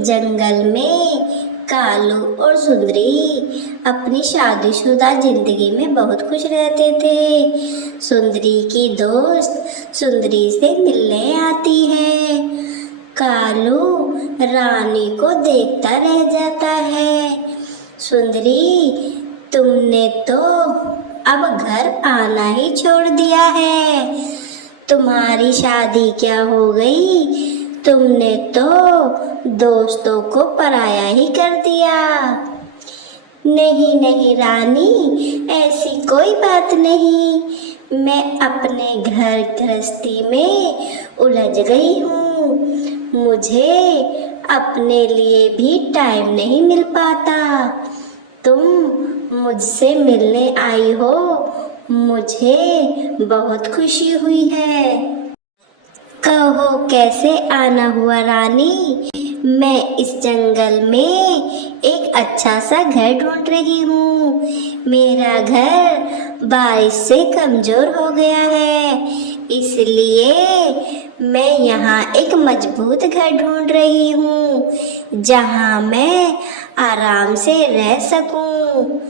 जंगल में कालू और सुंदरी अपनी शादीशुदा जिंदगी में बहुत खुश रहते थे। सुंदरी की दोस्त सुंदरी से मिलने आती है। कालू रानी को देखता रह जाता है। सुंदरी, तुमने तो अब घर आना ही छोड़ दिया है। तुम्हारी शादी क्या हो गई? तुमने तो दोस्तों को पराया ही कर दिया। नहीं नहीं रानी, ऐसी कोई बात नहीं। मैं अपने घर गृहस्थी में उलझ गई हूँ। मुझे अपने लिए भी टाइम नहीं मिल पाता। तुम मुझसे मिलने आई हो, मुझे बहुत खुशी हुई है। कहो कैसे आना हुआ रानी? मैं इस जंगल में एक अच्छा सा घर ढूंढ रही हूँ। मेरा घर बारिश से कमजोर हो गया है, इसलिए मैं यहाँ एक मजबूत घर ढूंढ रही हूँ जहाँ मैं आराम से रह सकूँ।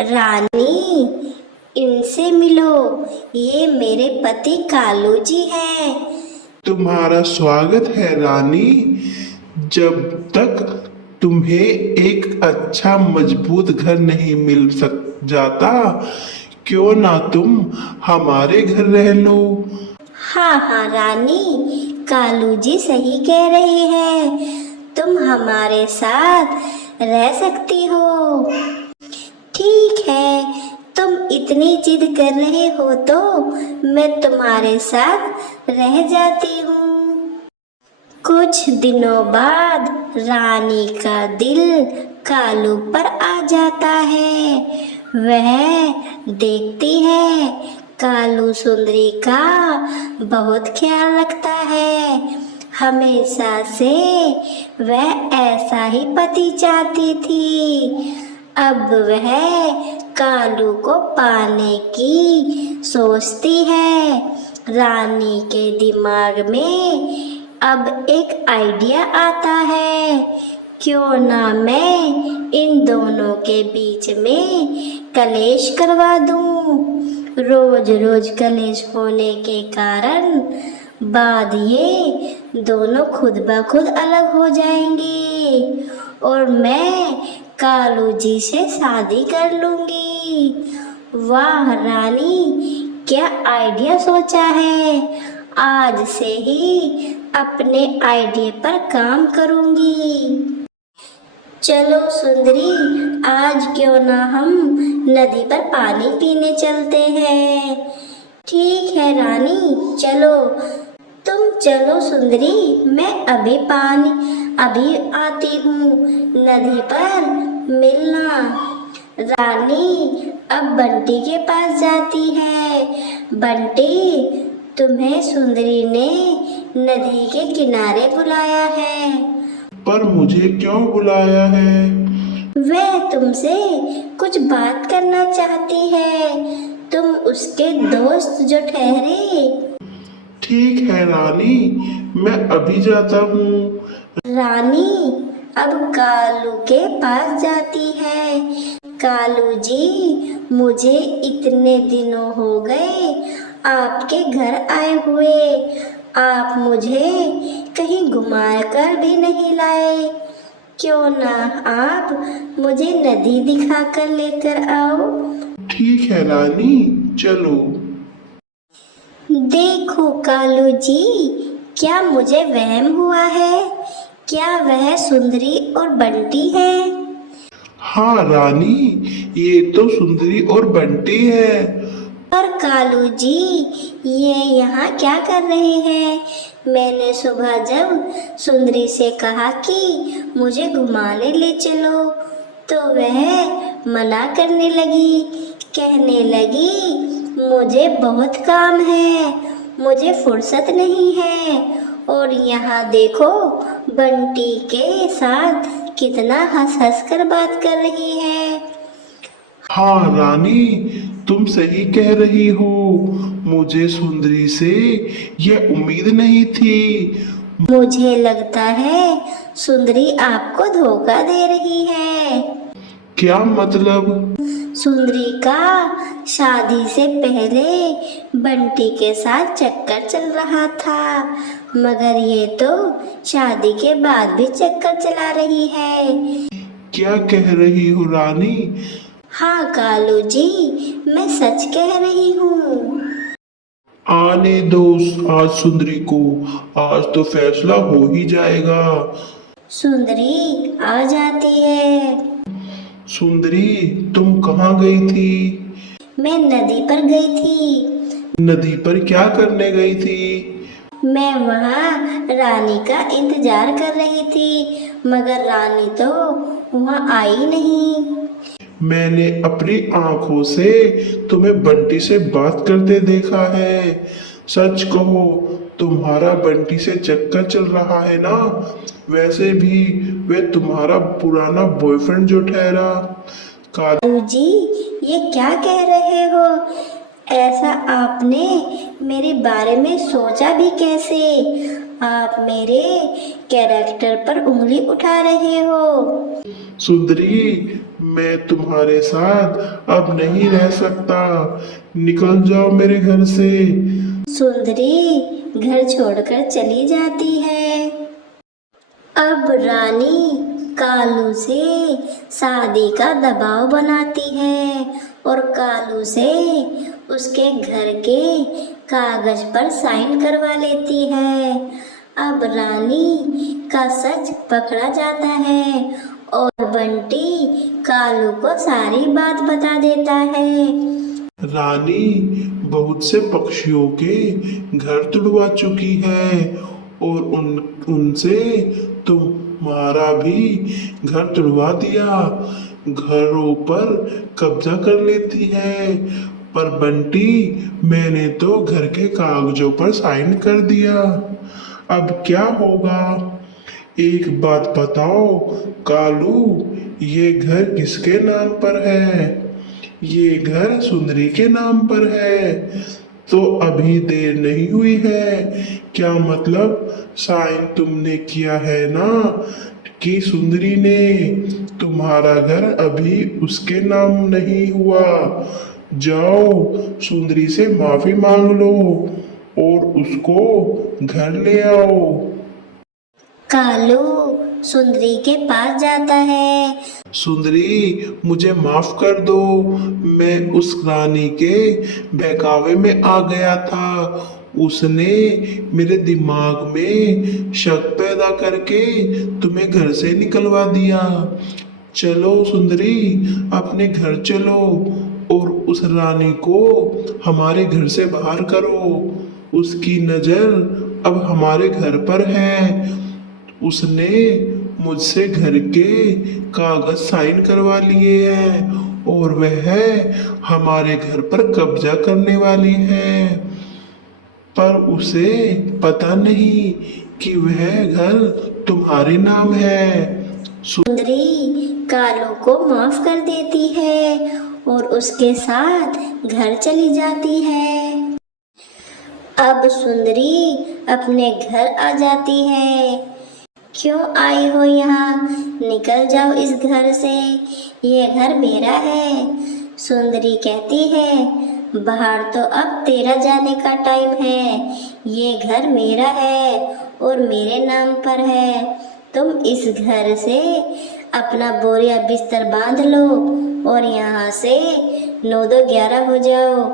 रानी, इनसे मिलो, ये मेरे पति कालू जी हैं। तुम्हारा स्वागत है रानी। जब तक तुम्हें एक अच्छा मजबूत घर नहीं मिल जाता, क्यों ना तुम हमारे घर रह लो। हाँ रानी, कालू जी सही कह रहे हैं। तुम हमारे साथ रह सकती हो। ठीक है, तुम इतनी जिद कर रहे हो तो मैं तुम्हारे साथ रह जाती हूँ। कुछ दिनों बाद रानी का दिल कालू पर आ जाता है। वह देखती है कालू सुंदरी का बहुत ख्याल रखता है। हमेशा से वह ऐसा ही पति चाहती थी। अब वह कालू को पाने की सोचती है। रानी के दिमाग में अब एक आइडिया आता है। क्यों ना मैं इन दोनों के बीच में कलेश करवा दूं। रोज रोज कलेश होने के कारण बाद ये दोनों खुद ब खुद अलग हो जाएंगे और मैं कालू जी से शादी कर लूंगी। वाह रानी, क्या आइडिया सोचा है। आज से ही अपने आइडिया पर काम करूंगी। चलो सुंदरी, आज क्यों ना हम नदी पर पानी पीने चलते हैं। ठीक है रानी, चलो। तुम चलो सुंदरी, मैं अभी आती हूँ। नदी पर मिलना। रानी अब बंटी के पास जाती है। बंटी, तुम्हें सुंदरी ने नदी के किनारे बुलाया है। पर मुझे क्यों बुलाया है? वह तुमसे कुछ बात करना चाहती है। तुम उसके दोस्त जो ठहरे। ठीक है रानी, मैं अभी जाता हूँ। रानी अब कालू के पास जाती है। कालू जी, मुझे इतने दिनों हो गए आपके घर आए हुए। आप मुझे कहीं घुमा कर भी नहीं लाए। क्यों ना आप मुझे नदी दिखा कर लेकर आओ। ठीक है रानी, चलो। देखो कालू जी, क्या मुझे वहम हुआ है? क्या वह सुंदरी और बंटी है? हाँ रानी, ये तो सुंदरी और बंटी है। पर कालू जी, ये यहाँ क्या कर रहे हैं? मैंने सुबह जब सुंदरी से कहा कि मुझे घुमाने ले चलो, तो वह मना करने लगी। कहने लगी, मुझे बहुत काम है, मुझे फुर्सत नहीं है। और यहाँ देखो, बंटी के साथ कितना हंस हंस कर बात कर रही है। हाँ रानी, तुम सही कह रही हो। मुझे सुंदरी से यह उम्मीद नहीं थी। मुझे लगता है सुंदरी आपको धोखा दे रही है। क्या मतलब? सुंदरी का शादी से पहले बंटी के साथ चक्कर चल रहा था, मगर ये तो शादी के बाद भी चक्कर चला रही है। क्या कह रही हो रानी? हाँ कालू जी, मैं सच कह रही हूँ। आने दो आज सुंदरी को, आज तो फैसला हो ही जाएगा। सुंदरी आ जाती है। सुंदरी, तुम कहाँ गई थी? मैं नदी पर गई थी। नदी पर क्या करने गई थी? मैं वहाँ रानी का इंतजार कर रही थी, मगर रानी तो वहाँ आई नहीं। मैंने अपनी आंखों से तुम्हें बंटी से बात करते देखा है। सच कहो, तुम्हारा बंटी से चक्कर चल रहा है ना? वैसे भी वे तुम्हारा पुराना बॉयफ्रेंड जो ठहरा। कालू जी, ये क्या कह रहे हो? ऐसा आपने मेरे बारे में सोचा भी कैसे? आप मेरे कैरेक्टर पर उंगली उठा रहे हो। सुंदरी, मैं तुम्हारे साथ अब नहीं रह सकता। निकल जाओ मेरे घर से। सुंदरी घर छोड़कर चली जाती है। अब रानी कालू से शादी का दबाव बनाती है और कालू से उसके घर के कागज पर साइन करवा लेती है। अब रानी का सच पकड़ा जाता है और बंटी कालू को सारी बात बता देता है। रानी बहुत से पक्षियों के घर तुड़वा चुकी है और उनसे तुम्हारा भी घर तुड़वा दिया। घरों पर कब्जा कर लेती है। पर बंटी, मैंने तो घर के कागजों पर साइन कर दिया। अब क्या होगा? एक बात बताओ कालू, ये घर किसके नाम पर है? ये घर सुंदरी के नाम पर है। तो अभी देर नहीं हुई है। क्या मतलब? साइन तुमने किया है ना कि सुंदरी ने? तुम्हारा घर अभी उसके नाम नहीं हुआ। जाओ सुंदरी से माफी मांग लो और उसको घर ले आओ। कालू सुंदरी के पास जाता है। सुंदरी, मुझे माफ कर दो। मैं उस रानी के बहकावे में आ गया था। उसने मेरे दिमाग में शक पैदा करके तुम्हें घर से निकलवा दिया। चलो सुंदरी, अपने घर चलो और उस रानी को हमारे घर से बाहर करो। उसकी नजर अब हमारे घर पर है। उसने मुझसे घर के कागज साइन करवा लिए हैं और वह हमारे घर पर कब्जा करने वाली है। पर उसे पता नहीं कि वह घर तुम्हारे नाम है। सुंदरी कालू को माफ कर देती है और उसके साथ घर चली जाती है। अब सुंदरी अपने घर आ जाती है। क्यों आई हो यहाँ? निकल जाओ इस घर से, ये घर मेरा है। सुंदरी कहती है, बाहर तो अब तेरा जाने का टाइम है। ये घर मेरा है और मेरे नाम पर है। तुम इस घर से अपना बोरिया बिस्तर बांध लो और यहाँ से 9-2-11 हो जाओ।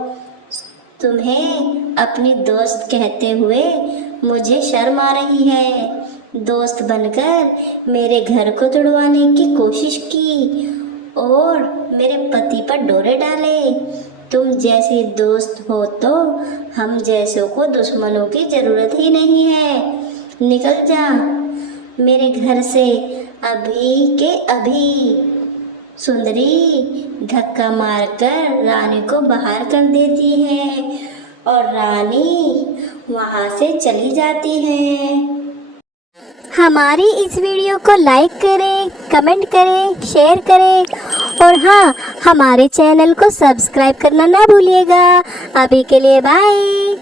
तुम्हें अपनी दोस्त कहते हुए मुझे शर्म आ रही है। दोस्त बनकर मेरे घर को तोड़वाने की कोशिश की और मेरे पति पर डोरे डाले। तुम जैसी दोस्त हो तो हम जैसों को दुश्मनों की जरूरत ही नहीं है। निकल जा मेरे घर से अभी के अभी। सुंदरी धक्का मारकर रानी को बाहर कर देती है और रानी वहां से चली जाती है। हमारी इस वीडियो को लाइक करें, कमेंट करें, शेयर करें और हाँ, हमारे चैनल को सब्सक्राइब करना ना भूलिएगा। अभी के लिए बाय।